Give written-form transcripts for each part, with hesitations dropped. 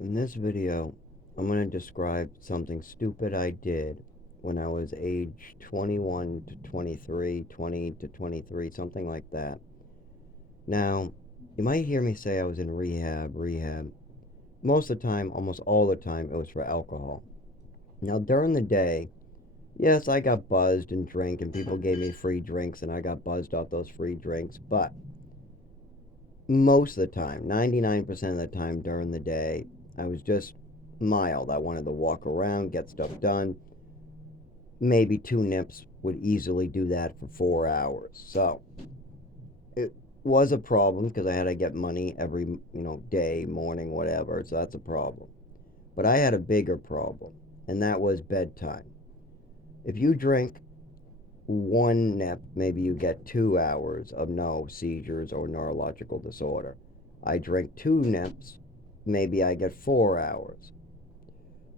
In this video, I'm going to describe something stupid I did when I was age 21 to 23, 20 to 23, something like that. Now, you might hear me say I was in rehab. Most of the time, almost all the time, it was for alcohol. Now, during the day, yes, I got buzzed and drank, and people gave me free drinks, and I got buzzed off those free drinks. But most of the time, 99% of the time during the day, I was just mild. I wanted to walk around, get stuff done. Maybe two nips would easily do that for 4 hours. So it was a problem because I had to get money every day, morning, whatever. So that's a problem. But I had a bigger problem, and that was bedtime. If you drink one nip, maybe you get 2 hours of no seizures or neurological disorder. I drink two nips, maybe I get 4 hours.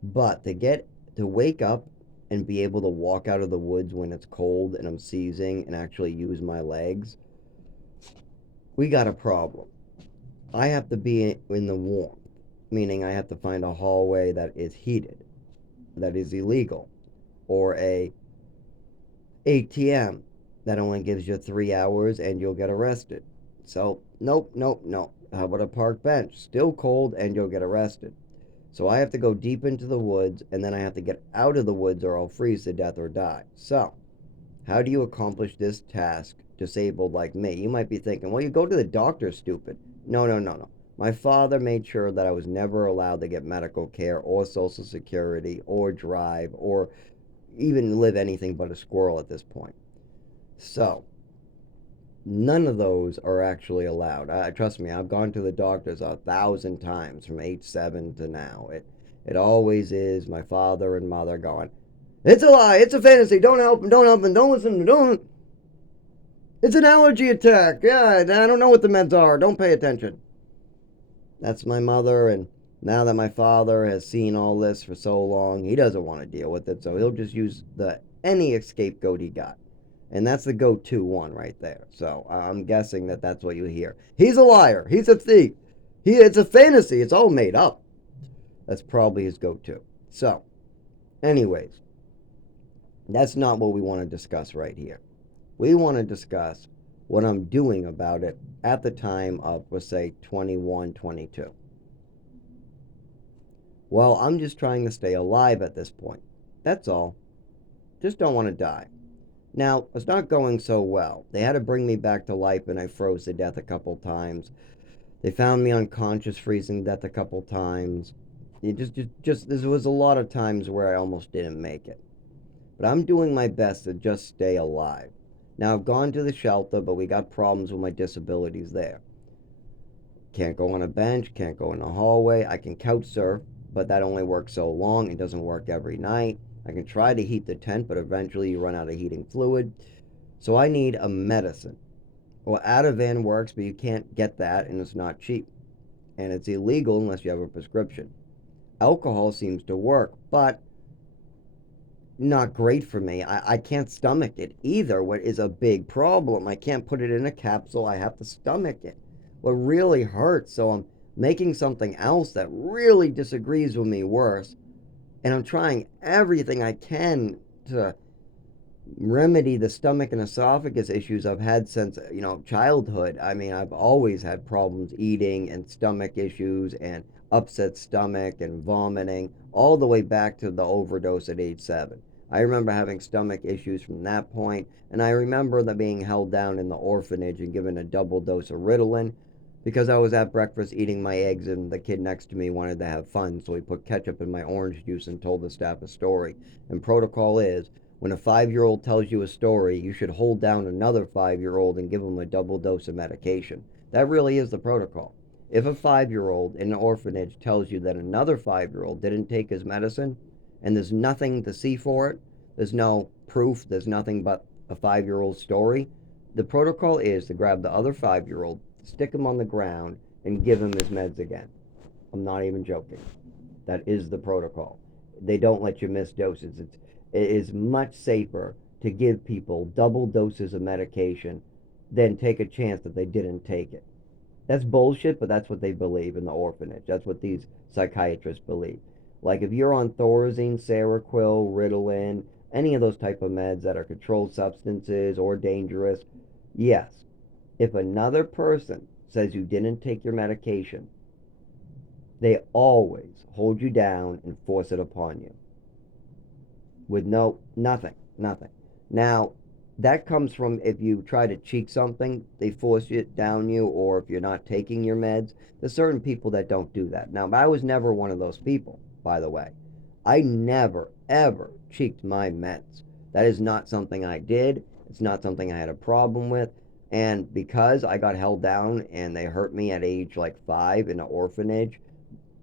But to wake up and be able to walk out of the woods when it's cold and I'm seizing and actually use my legs, we got a problem. I have to be in the warmth, meaning I have to find a hallway that is heated, that is illegal, or a ATM that only gives you 3 hours and you'll get arrested. So, nope, nope, nope. How about a park bench? Still cold and you'll get arrested. So I have to go deep into the woods and then I have to get out of the woods or I'll freeze to death or die. So, how do you accomplish this task disabled like me? You might be thinking, well, you go to the doctor, stupid. No, no, no, no. My father made sure that I was never allowed to get medical care or Social Security or drive or even live anything but a squirrel at this point. So, none of those are actually allowed. Trust me, I've gone to the doctors 1,000 times from age 7 to now. It always is my father and mother going, it's a lie, it's a fantasy, don't help him, don't listen, don't. It's an allergy attack. Yeah, I don't know what the meds are. Don't pay attention. That's my mother, and now that my father has seen all this for so long, he doesn't want to deal with it, so he'll just use the any scapegoat he got. And that's the go-to one right there. So I'm guessing that that's what you hear. He's a liar. He's a thief. It's a fantasy. It's all made up. That's probably his go-to. So, anyways, that's not what we want to discuss right here. We want to discuss what I'm doing about it at the time of, let's say, 21, 22. Well, I'm just trying to stay alive at this point. That's all. Just don't want to die. Now, it's not going so well. They had to bring me back to life and I froze to death a couple times. They found me unconscious, freezing to death a couple times. There was a lot of times where I almost didn't make it. But I'm doing my best to just stay alive. Now, I've gone to the shelter, but we got problems with my disabilities there. Can't go on a bench, can't go in a hallway. I can couch surf, but that only works so long. It doesn't work every night. I can try to heat the tent, but eventually you run out of heating fluid. So I need a medicine. Well, Ativan works, but you can't get that, and it's not cheap. And it's illegal unless you have a prescription. Alcohol seems to work, but not great for me. I can't stomach it either, what is a big problem. I can't put it in a capsule. I have to stomach it. What really hurts, so I'm making something else that really disagrees with me worse. And I'm trying everything I can to remedy the stomach and esophagus issues I've had since childhood. I mean, I've always had problems eating and stomach issues and upset stomach and vomiting all the way back to the overdose at age 7. I remember having stomach issues from that point, and I remember the being held down in the orphanage and given a double dose of Ritalin because I was at breakfast eating my eggs and the kid next to me wanted to have fun, so he put ketchup in my orange juice and told the staff a story. And protocol is when a 5-year-old tells you a story, you should hold down another 5-year-old and give them a double dose of medication. That really is the protocol. If a 5-year-old in an orphanage tells you that another 5-year-old didn't take his medicine and there's nothing to see for it, there's no proof, there's nothing but a 5-year-old story, the protocol is to grab the other 5-year-old, stick him on the ground, and give him his meds again. I'm not even joking. That is the protocol. They don't let you miss doses. It is much safer to give people double doses of medication than take a chance that they didn't take it. That's bullshit, but that's what they believe in the orphanage. That's what these psychiatrists believe. Like if you're on Thorazine, Seroquel, Ritalin, any of those type of meds that are controlled substances or dangerous, yes. If another person says you didn't take your medication, they always hold you down and force it upon you with nothing. Now, that comes from if you try to cheat something, they force it down you, or if you're not taking your meds. There's certain people that don't do that. Now, I was never one of those people, by the way. I never, ever cheeked my meds. That is not something I did. It's not something I had a problem with. And because I got held down and they hurt me at age like 5 in an orphanage,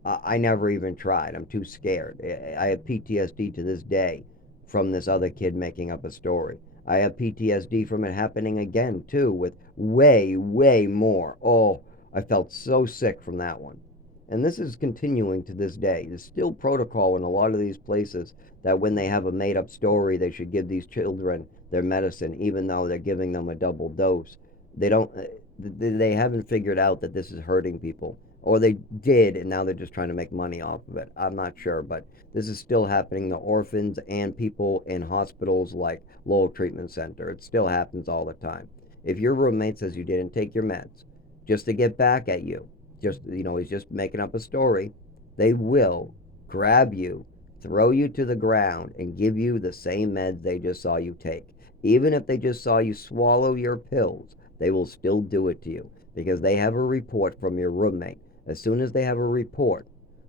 I never even tried. I'm too scared. I have PTSD to this day from this other kid making up a story. I have PTSD from it happening again, too, with way, way more. Oh, I felt so sick from that one. And this is continuing to this day. There's still protocol in a lot of these places that when they have a made up story, they should give these children their medicine, even though they're giving them a double dose. They don't, they haven't figured out that this is hurting people, or they did, and now they're just trying to make money off of it. I'm not sure, but this is still happening to orphans and people in hospitals like Lowell Treatment Center. It still happens all the time. If your roommate says you didn't take your meds, just to get back at you, just he's just making up a story, they will grab you, throw you to the ground, and give you the same meds they just saw you take. Even if they just saw you swallow your pills, they will still do it to you because they have a report from your roommate. As soon as they have a report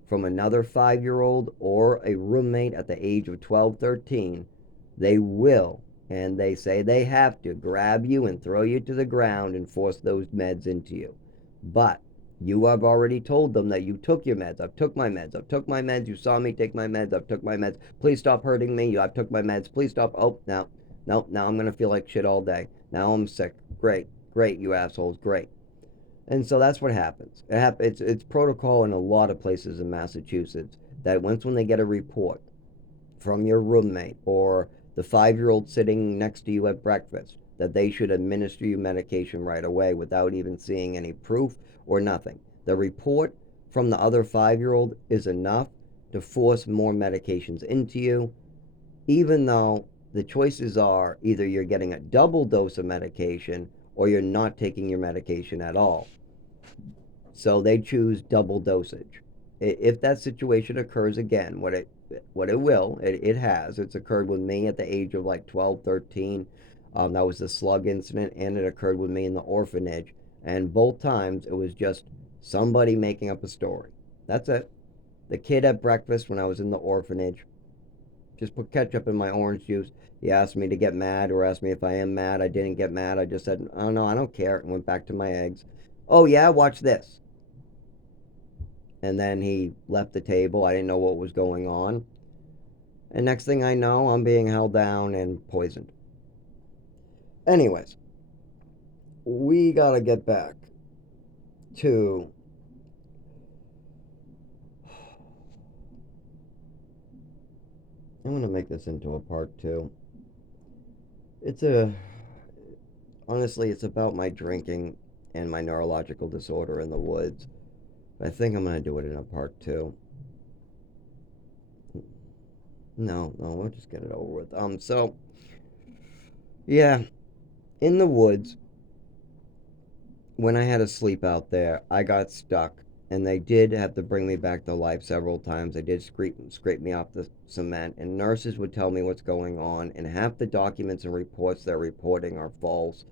from another 5 year old or a roommate at the age of 12, 13, they will, and they say they have to, grab you and throw you to the ground and force those meds into you. But you have already told them that you took your meds. I've took my meds. I've took my meds. You saw me take my meds. I've took my meds. Please stop hurting me. I've took my meds. Please stop. Oh, now, no, now I'm going to feel like shit all day. Now I'm sick. Great, great, you assholes. Great. And so that's what happens. It's protocol in a lot of places in Massachusetts that once when they get a report from your roommate or the 5 year old sitting next to you at breakfast, that they should administer you medication right away without even seeing any proof or nothing. The report from the other 5 year old is enough to force more medications into you, even though the choices are either you're getting a double dose of medication or you're not taking your medication at all. So they choose double dosage. If that situation occurs again, what it will, it has. It's occurred with me at the age of like 12, 13. That was the slug incident, and it occurred with me in the orphanage. And both times it was just somebody making up a story. That's it. The kid at breakfast when I was in the orphanage just put ketchup in my orange juice. He asked me to get mad or asked me if I am mad. I didn't get mad. I just said, oh no, I don't care, and went back to my eggs. Oh yeah, watch this. And then he left the table. I didn't know what was going on. And next thing I know, I'm being held down and poisoned. Anyways, we gotta get back to. I'm gonna make this into a part two. It's a. Honestly, it's about my drinking and my neurological disorder in the woods. I think I'm gonna do it in a part two. No, no, we'll just get it over with. So yeah, in the woods, when I had to sleep out there, I got stuck, and they did have to bring me back to life several times. They did scrape me off the cement, and nurses would tell me what's going on, and half the documents and reports they're reporting are false.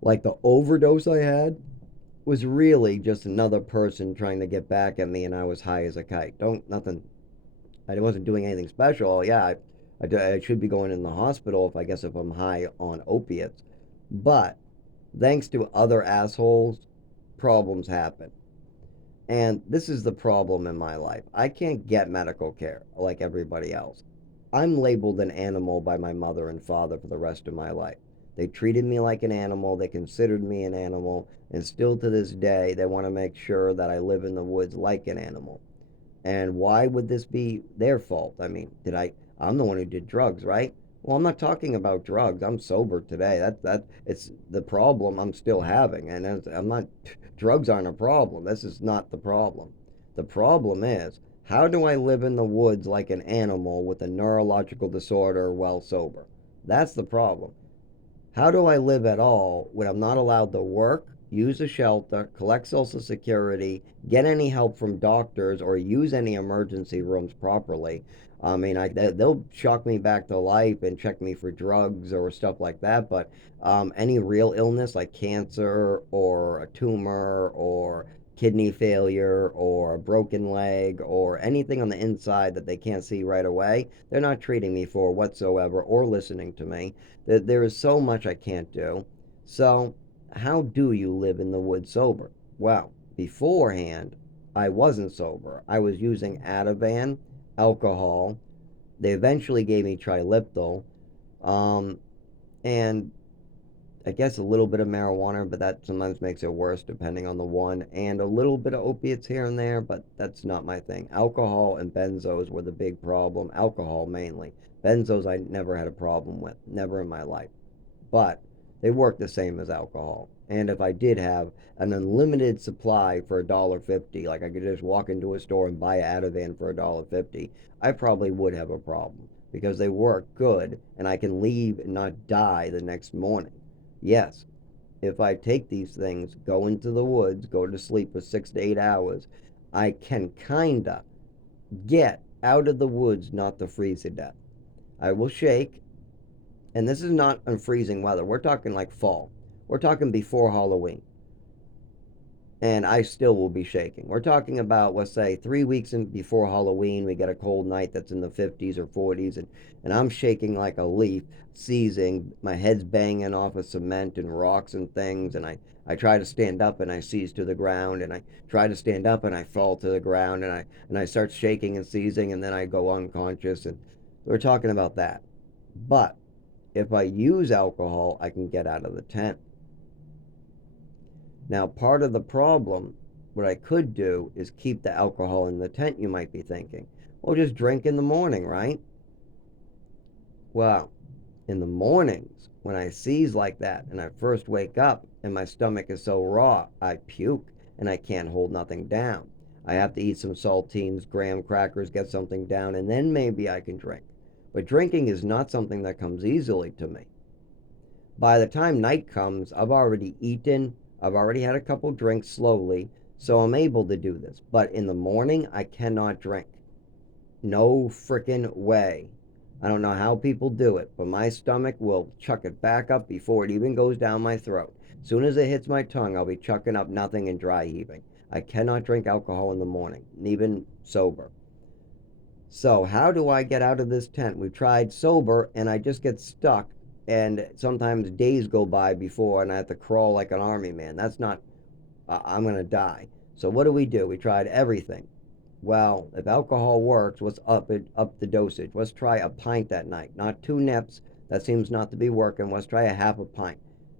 Like the overdose I had was really just another person trying to get back at me, and I was high as a kite. Don't nothing. I wasn't doing anything special. Yeah, I should be going in the hospital if I'm high on opiates, but thanks to other assholes, problems happen. And this is the problem in my life. I can't get medical care like everybody else. I'm labeled an animal by my mother and father for the rest of my life. They treated me like an animal, they considered me an animal, and still to this day, they want to make sure that I live in the woods like an animal. And why would this be their fault? I mean, I'm the one who did drugs, right? Well, I'm not talking about drugs. I'm sober today. That it's the problem I'm still having, and I'm not. Drugs aren't a problem. This is not the problem. The problem is how do I live in the woods like an animal with a neurological disorder while sober? That's the problem. How do I live at all when I'm not allowed to work, use a shelter, collect Social Security, get any help from doctors, or use any emergency rooms properly? I mean, they'll shock me back to life and check me for drugs or stuff like that, but any real illness like cancer or a tumor or kidney failure or a broken leg or anything on the inside that they can't see right away, they're not treating me for whatsoever or listening to me. There is so much I can't do. So, how do you live in the woods sober? Well, beforehand, I wasn't sober. I was using Ativan, alcohol. They eventually gave me Triliptal, um, and I guess a little bit of marijuana, but that sometimes makes it worse depending on the one, and a little bit of opiates here and there, but that's not my thing. Alcohol and benzos were the big problem. Alcohol mainly. Benzos I never had a problem with, never in my life, but they work the same as alcohol. And if I did have an unlimited supply for $1.50, like I could just walk into a store and buy an Ativan for $1.50, I probably would have a problem because they work good and I can leave and not die the next morning. Yes, if I take these things, go into the woods, go to sleep for 6 to 8 hours, I can kinda get out of the woods not to freeze to death. I will shake, and this is not unfreezing weather. We're talking like fall. We're talking before Halloween, and I still will be shaking. We're talking about, let's say, 3 weeks before Halloween, we get a cold night that's in the 50s or 40s, and I'm shaking like a leaf, seizing. My head's banging off of cement and rocks and things, and I try to stand up and I seize to the ground, and I try to stand up and I fall to the ground, and I start shaking and seizing, and then I go unconscious, and we're talking about that. But if I use alcohol, I can get out of the tent. Now, part of the problem, what I could do is keep the alcohol in the tent, you might be thinking. Well, just drink in the morning, right? Well, in the mornings, when I seize like that and I first wake up and my stomach is so raw, I puke and I can't hold nothing down. I have to eat some saltines, graham crackers, get something down, and then maybe I can drink. But drinking is not something that comes easily to me. By the time night comes, I've already eaten, I've already had a couple drinks slowly, so I'm able to do this. But in the morning, I cannot drink. No frickin' way. I don't know how people do it, but my stomach will chuck it back up before it even goes down my throat. As soon as it hits my tongue, I'll be chucking up nothing and dry heaving. I cannot drink alcohol in the morning, even sober. So, how do I get out of this tent? We've tried sober and I just get stuck, and sometimes days go by before and I have to crawl like an army man. That's not, I'm going to die. So, what do? We tried everything. Well, if alcohol works, let's up the dosage. Let's try a pint that night, not two nips. That seems not to be working. Let's try a half a pint.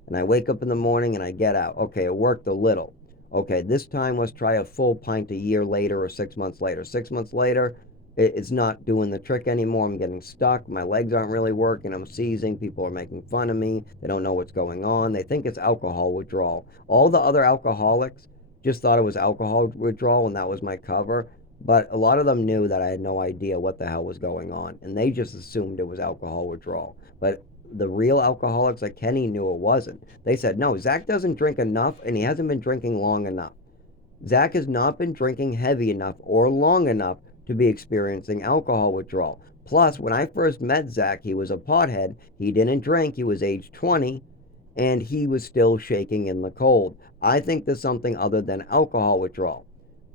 And I wake up in the morning and I get out. Okay, it worked a little. Okay, this time let's try a full pint a year later or 6 months later. 6 months later, it's not doing the trick anymore. I'm getting stuck. My legs aren't really working. I'm seizing. People are making fun of me. They don't know what's going on. They think it's alcohol withdrawal. All the other alcoholics just thought it was alcohol withdrawal and that was my cover. But a lot of them knew that I had no idea what the hell was going on, and they just assumed it was alcohol withdrawal. But the real alcoholics, like Kenny, knew it wasn't. They said, no, Zach doesn't drink enough, and he hasn't been drinking long enough. Zach has not been drinking heavy enough or long enough to be experiencing alcohol withdrawal. Plus, when I first met Zach, he was a pothead. He didn't drink. He was age 20, and he was still shaking in the cold. I think there's something other than alcohol withdrawal.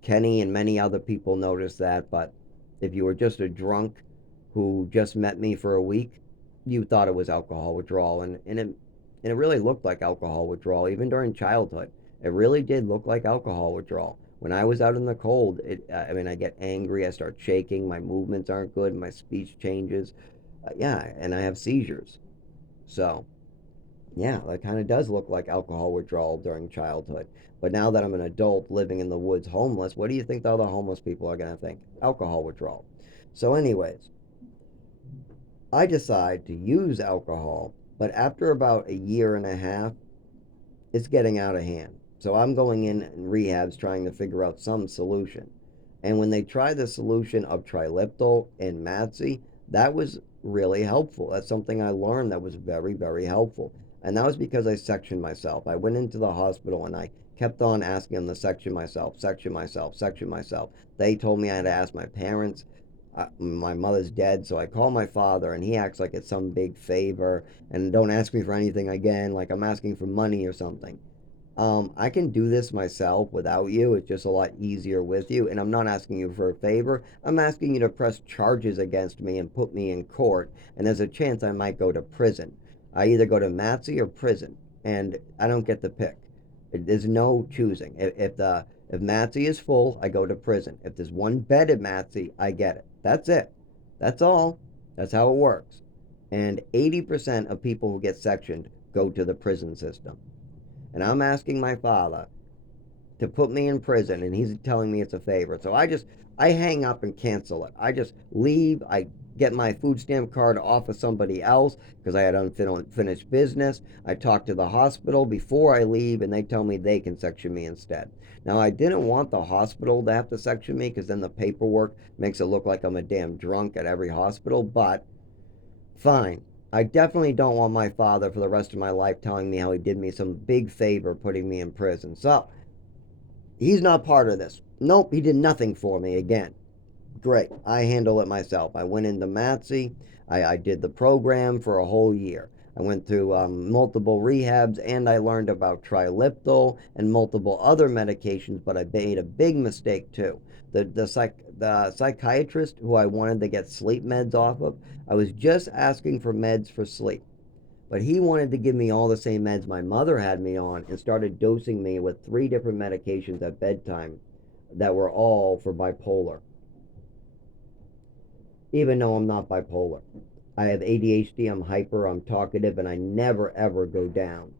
Kenny and many other people noticed that, but if you were just a drunk who just met me for a week, you thought it was alcohol withdrawal, and it really looked like alcohol withdrawal, even during childhood. It really did look like alcohol withdrawal. When I was out in the cold, I mean, I get angry, I start shaking, my movements aren't good, my speech changes. Yeah, and I have seizures. So, yeah, that kind of does look like alcohol withdrawal during childhood. But now that I'm an adult living in the woods homeless, what do you think the other homeless people are going to think? Alcohol withdrawal. So, anyways, I decide to use alcohol, but after about a year and a half, it's getting out of hand. So I'm going in rehabs trying to figure out some solution. And when they try the solution of triliptal and Matsy, that was really helpful. That's something I learned that was very, very helpful. And that was because I sectioned myself. I went into the hospital and I kept on asking them to section myself, section myself, section myself. They told me I had to ask my parents. My mother's dead, so I call my father, and he acts like it's some big favor, and don't ask me for anything again, like I'm asking for money or something. I can do this myself without you. It's just a lot easier with you. And I'm not asking you for a favor. I'm asking you to press charges against me and put me in court. And there's a chance I might go to prison. I either go to Matsy or prison. And I don't get to pick. There's no choosing. If Matsy is full, I go to prison. If there's one bed at Matsy, I get it. That's it. That's all. That's how it works. And 80% of people who get sectioned go to the prison system. And I'm asking my father to put me in prison, and he's telling me it's a favor. So I hang up and cancel it. I just leave. I get my food stamp card off of somebody else because I had unfinished business. I talk to the hospital before I leave, and they tell me they can section me instead. Now, I didn't want the hospital to have to section me because then the paperwork makes it look like I'm a damn drunk at every hospital, but fine. I definitely don't want my father for the rest of my life telling me how he did me some big favor putting me in prison. So, he's not part of this. Nope, he did nothing for me again. Great. I handle it myself. I went into Matsy. I did the program for a whole year. I went through multiple rehabs and I learned about triliptal and multiple other medications, but I made a big mistake too. The psychiatrist who I wanted to get sleep meds off of, I was just asking for meds for sleep. But he wanted to give me all the same meds my mother had me on and started dosing me with three different medications at bedtime that were all for bipolar, even though I'm not bipolar. I have ADHD, I'm hyper, I'm talkative, and I never ever go down.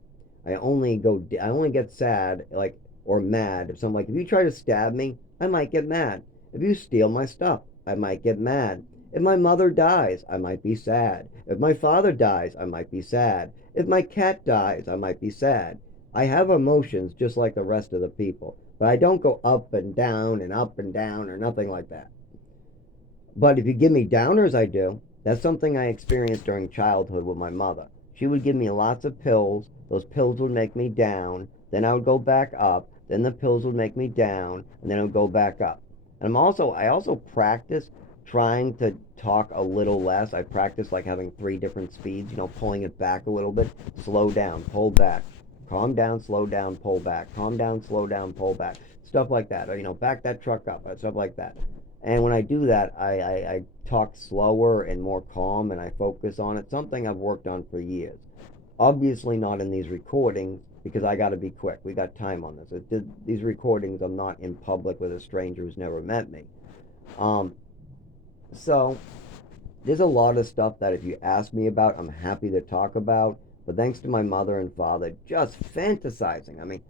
I only get sad, like, or mad. If someone, like, if you try to stab me, I might get mad. If you steal my stuff, I might get mad. If my mother dies, I might be sad. If my father dies, I might be sad. If my cat dies, I might be sad. I have emotions just like the rest of the people, but I don't go up and down or nothing like that. But if you give me downers, I do. That's something I experienced during childhood with my mother. She would give me lots of pills. Those pills would make me down. Then I would go back up. Then the pills would make me down, and then I would go back up. And I also practice trying to talk a little less. I practice like having three different speeds. Pulling it back a little bit. Slow down, pull back. Calm down, slow down, pull back. Calm down, slow down, pull back. Stuff like that. Or back that truck up. Stuff like that. And when I do that, I talk slower and more calm and I focus on it. Something I've worked on for years. Obviously, not in these recordings because I got to be quick. We got time on this. These recordings, I'm not in public with a stranger who's never met me. Um, so, there's a lot of stuff that if you ask me about, I'm happy to talk about. But thanks to my mother and father, just fantasizing. I mean,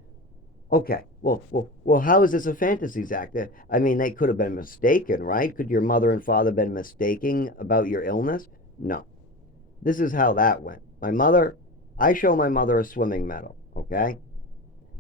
okay. Well. How is this a fantasy, Zach? I mean, they could have been mistaken, right? Could your mother and father have been mistaken about your illness? No. This is how that went. I show my mother a swimming medal, okay?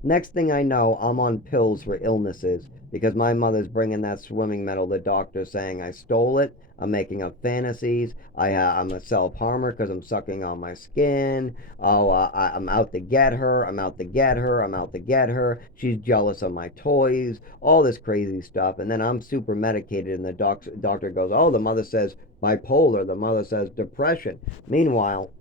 Next thing I know, I'm on pills for illnesses because my mother's bringing that swimming medal. The doctor saying I stole it. I'm making up fantasies. I'm a self-harmer because I'm sucking on my skin. Oh, I'm out to get her. I'm out to get her. I'm out to get her. She's jealous of my toys. All this crazy stuff. And then I'm super medicated and the doctor goes, oh, the mother says bipolar. The mother says depression. Meanwhile,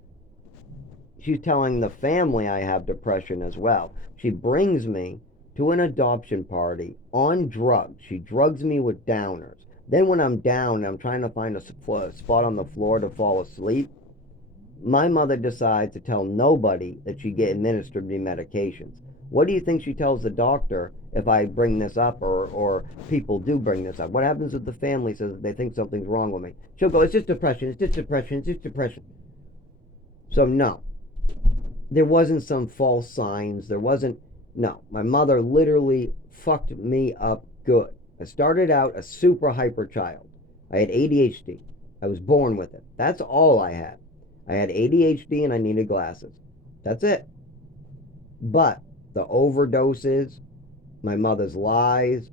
she's telling the family I have depression as well. She brings me to an adoption party on drugs. She drugs me with downers. Then when I'm down and I'm trying to find a spot on the floor to fall asleep, my mother decides to tell nobody that she get administered me medications. What do you think she tells the doctor if I bring this up or people do bring this up? What happens if the family says that they think something's wrong with me? She'll go, it's just depression, it's just depression, it's just depression. So no, there wasn't some false signs. There wasn't, no. My mother literally fucked me up good. I started out a super hyper child. I had ADHD. I was born with it. That's all I had. I had ADHD and I needed glasses. That's it. But the overdoses, my mother's lies,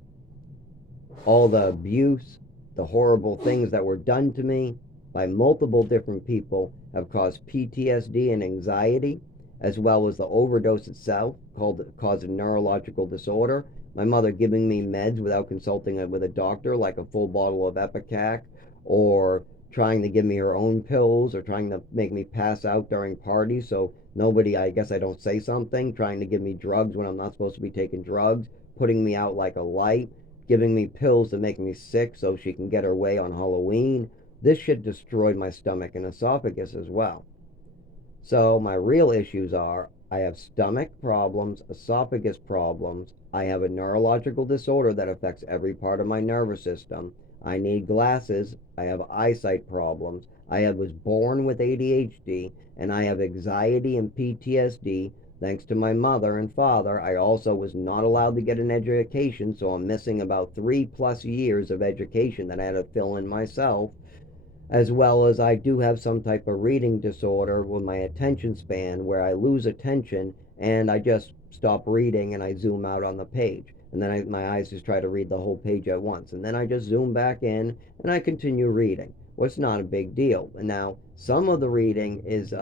all the abuse, the horrible things that were done to me by multiple different people have caused PTSD and anxiety, as well as the overdose itself caused a neurological disorder. My mother giving me meds without consulting with a doctor, like a full bottle of Epicac, or trying to give me her own pills, or trying to make me pass out during parties so nobody, I guess I don't say something, trying to give me drugs when I'm not supposed to be taking drugs, putting me out like a light, giving me pills to make me sick so she can get her way on Halloween. This shit destroyed my stomach and esophagus as well. So my real issues are I have stomach problems, esophagus problems, I have a neurological disorder that affects every part of my nervous system. I need glasses, I have eyesight problems, was born with ADHD, and I have anxiety and PTSD. Thanks to my mother and father, I also was not allowed to get an education, so I'm missing about 3+ years of education that I had to fill in myself, as well as I do have some type of reading disorder with my attention span where I lose attention and I just stop reading and I zoom out on the page. And then my eyes just try to read the whole page at once. And then I just zoom back in and I continue reading. Well, it's not a big deal. And now some of the reading is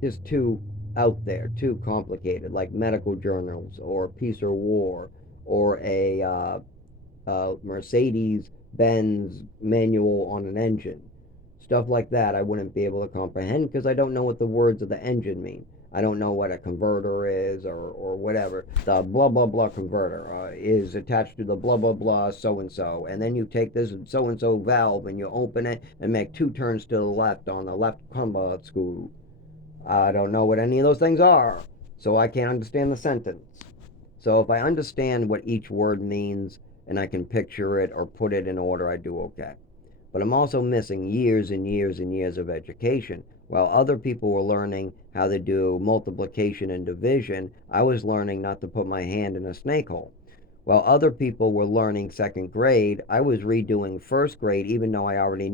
just too out there, too complicated, like medical journals or Peace or War or a Mercedes Benz manual on an engine. Stuff like that I wouldn't be able to comprehend because I don't know what the words of the engine mean. I don't know what a converter is or whatever. The blah blah blah converter is attached to the blah blah blah so and so. And then you take this so and so valve and you open it and make 2 turns to the left on the left combo screw. I don't know what any of those things are, so I can't understand the sentence. So if I understand what each word means and I can picture it or put it in order, I do okay. But I'm also missing years and years and years of education. While other people were learning how to do multiplication and division, I was learning not to put my hand in a snake hole. While other people were learning second grade, I was redoing first grade even though I already